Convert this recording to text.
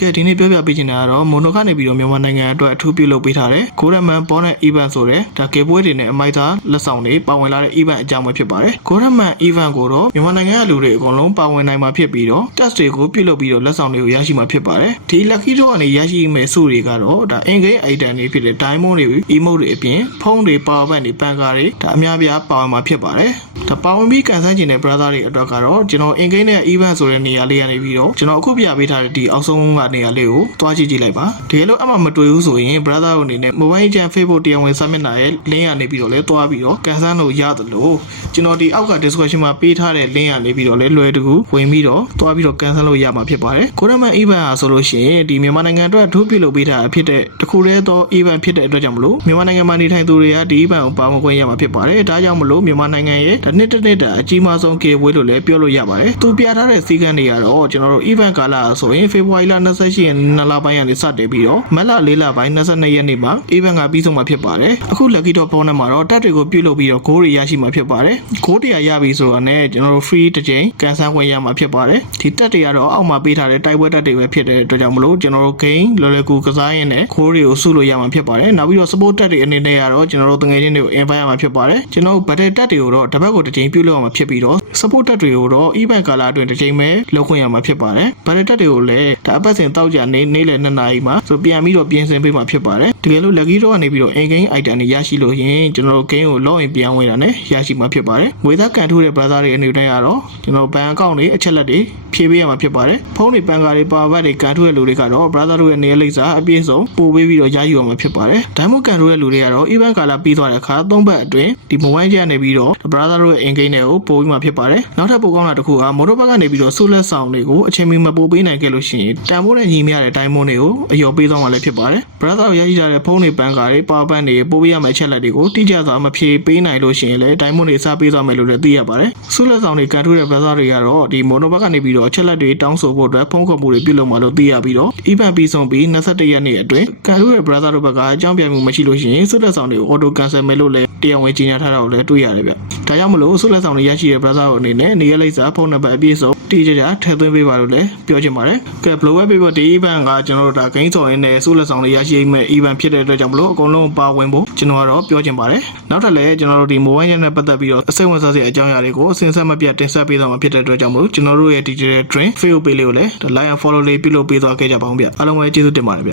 ကဲဒီနေ့ပြောပြပေးချင်တာကတော့မိုနိုကနေပြီးတော့မြန်မာနိုင်ငံအတွက်အထူးပြုလုပ်ပေးထားတဲ့ဂိုရမန်ဘောနက် event ဆိုတဲ့ဒါကေပွဲတွေနဲ့အမိုက်သားလက်ဆောင်တွေပါဝင်လာတဲ့ event အကြောင်းပဲဖြစ်ပါတယ်ဂိုရမန် event ကိုတော့မြန်မာနိုင်ငံကလူတွေအကုန်လုံးပါဝင်နိုင်မှာဖြစ်ပြီးတော့ test တွေကိုပြုလုပ်ပြီးတော့လက်ဆောင်တွေကိုရရှိမှာဖြစ်ပါတယ်ဒီ lucky draw ကနေရရှိမဲ့စုတွေကတော့ဒါ in-game item တွေဖြစ်တဲ့ diamond တွေ emote တွေအပြင်ဖုန်းတွေ power bank တွေပန်ကားတွေဒါအများပြားပါဝင်မှာဖြစ်ပါတယ်ဒါပါဝင်ပြီးကန်ဆန်းကျင်တဲ့ brother တွေအတွက်ကတော့ကျွန်တော် in-game နဲ့ event ဆိုတဲ့နေရာလေးကနေပြီးတော့ကျွန်တော်အခုပြပေးထားတဲ့ဒီအောက်ဆုံးကနေရာလေးကိုတွားကြည့်လိုက်ပါတကယ်လို့အမှမတွေ့ဘူးဆိုရင် brother တို့အနေနဲ့ mobile chan Facebook တရားဝင်စာမျက်နှာရဲ့ link ကနေပြီးတော့လဲတွားပြီးတော့ကန်ဆန်းလို့ရတယ်လို့ကျွန်တော်ဒီအောက်က description မှာပေးထားတဲ့ link ကနေပြီးတော့လဲလွယ်တကူဝင်ပြီးတော့တွားပြီးတော့ကန်ဆန်းလို့ရမှာဖြစ်ပါတယ်ကိုရမန် event ဟာဆိုလို့ရှိရင်ဒီမြန်မာနိုင်ငံအတွက်အထူးပြုလုပ်ပေးထားဖြစ်တဲ့တခုတည်းသော event ဖြစ်တဲ့အတွက်ကြောင့်မလို့မြန်မာနိုင်ငံမှာနေထိုင်သူတွေကဒီ event ကိုပါဝင်ခွင့်ရမှာဖြစ်ပါတယ်ဒါကြောင့်မလို့မြန်မာနိုင်ငံရဲ့နှစ်တစ်နှစ်တာအကြီးမားဆုံး giveaway လို့လည်းပြောလို့ရပါတယ်သူပြထားတဲ့စီကံတွေကတော့ကျွန်တော်တို့ event ကာလဆိုရင် February လ28ရက်နေ့လပိုင်းကနေစတင်ပြီးတော့မတ်လ4လပိုင်း22ရက်နေ့မှာ event ကပြီးဆုံးမှာဖြစ်ပါတယ်အခု lucky draw ဘောနက်မှာတော့တက်တွေကိုပြုတ်လုပ်ပြီးတော့ goal တွေရရှိမှာဖြစ်ပါတယ် goal 100ရပြီဆိုတော့ねကျွန်တော်တို့ free တစ်ချိန်ကန်ဆန်းခွင့်ရမှာဖြစ်ပါတယ်ဒီတက်တွေကတော့အောက်မှာပေးထားတဲ့တိုက်ပွဲတက်တွေပဲဖြစ်တဲ့အတွက်ကြောင့်မလို့ကျွန်တော်တို့ game လွယ်လွယ်ကူကစားရင်းနဲ့ goal တွေကိုစုလို့ရမှာဖြစ်ပါတယ်နောက်ပြီးတော့ support တက်တွေအနေနဲ့ကတော့ကျွန်တော်တို့တငယ်ချင်းတွေကို invite ရမှာဖြစ်ပါတယ်ကျွန်တော်တို့ battle တက်တွေကိုတော့တစ်ပတ်ကိုတစ်ချိန်ပြုတ်လုပ်ရမှာဖြစ်ပြီးတော့ support တက်တွေကိုတော့ event ကာလအတွင်းတစ်ချိန်ပဲလုပ်ခွင့်ရမှာဖြစ်ပါတယ် battle တက်တွေကိုလည်းဒါအပတ်စဉ်တောက်ကြနေ့လယ်2နာရီမှာဆိုပြန်ပြီးတော့ပြင်ဆင်ပေးမှာဖြစ်ပါတယ်တကယ်လို့ lucky draw ကနေပြီးတော့ in-game item တွေရရှိလို့ရင်ကျွန်တော်တို့ game ကို log in ပြန်ဝင်တာနဲ့ရရှိမှာဖြစ်ပါတယ်ငွေသားကန်ထိုးတဲ့ brother တွေအနေနဲ့ကတော့ကျွန်တော်ဘဏ်အကောင့်တွေအချက်လက်တွေဖြည့်ပေးရမှာဖြစ်ပါတယ်ဖုန်းတွေပန်ကာတွေပါဝတ်တွေကန်ထိုးတဲ့လူတွေကတော့ brother တို့ရဲ့နေရာလိပ်စာအပြည့်စုံပို့ပေးပြီးတော့ရယူရမှာဖြစ်ပါတယ်ဒိုင်းမို့ကန်ထိုးတဲ့လူတွေကတော့ event ကာလပြီးသွားတဲ့အခါ3ပတ်အတွင်းဒီ mobile ကျနေပြီးတော့ brother တို့ရဲ့ in-game တွေကိုပို့ပြီးမှာဖြစ်ပါတယ်နောက်ထပ်ပို့ကောင်းတာတစ်ခုကမိုတိုဘက်ကနေပြီးတော့ဆုလက်ဆောင်တွေကိုအချိန်မီမပို့ပေးနိုင်ခဲ့လို့ရှိရင်တန်ဖိုးနဲ့ညီမျှတဲ့ diamond တွေကိုအယောပေးသွားမှာလည်းဖြစ်ပါတယ် brother တို့ရရှိထားတဲ့ဖုန်းတွေပန်ကာတွေ power bank တွေပို့ပေးရမယ့်အချက်လက်တွေကိုတိကျစွာမဖြေပေးနိုင်လို့ရှိရင်လည်း diamond တွေစားပေးသွားမယ်လို့လည်းသိရပါတယ်ဆုလက်ဆောင်တွေကန်ထိုးတဲ့ brother တွေကတော့ဒီမိုတိုဘက်ကနေပြီးတော့အချက်လက်တွေတောင်းဆိုဖို့အတွက်ဖုန်းခေါ်မှုတွေပြုလုပ်မှာလို့သိရပြီးတော့ event ပြီးဆုံးပြီး21ရက်နေ့အတွင်းကန်ထိုးတဲ့ brother တို့ဘက်ကအကြောင်းပြမှုမရှိလို့ရှိရင်ဆုလက်ဆောင်တွေကို auto cancel မယ်လို့လည်းတရားဝင်ကြေညာထားတာကိုလည်းတွေ့ရတယ်ဗျဒါကြောင့်မလို့ဆုလက်ဆောင်တွေရရှိတဲ့ brother တို့အနေနဲ့နေရာလိပ်စာဖုန်းနံပါတ်အပြည့်စုံတိကျကျထည့်သွင်းပေးပါလို့လည်းပြောချင်ပါတယ်ကဲ blog web paper ဒီ event ကကျွန်တော်တို့ဒါဂိမ်းစော်ရင်းနဲ့ဆုလက်ဆောင်တွေရရှိမဲ့ event ဖြစ်တဲ့အတွက်ကြောင့်မလို့အကုန်လုံးပါဝင်ဖို့ကျွန်တော်ကတော့ပြောချင်ပါတယ်နောက်ထပ်လည်းကျွန်တော်တို့ဒီ mobile နဲ့ပတ်သက်ပြီးတော့အစိမ့်ဝင်စားစရာအကြောင်းအရာတွေကိုအစဉ်ဆက်မပြတ်တင်ဆက်ပေးသွားမှာဖြစ်တဲ့အတွက်ကြောင့်မလို့ကျွန်တော်တို့ရဲ့ digital train Facebook page လေးကိုလည်း like and follow လေးပြုလုပ်ပေးသွားခဲ့ကြပါဦးဗျအားလုံးပဲကျေးဇူးတင်ပါတယ်ဗျ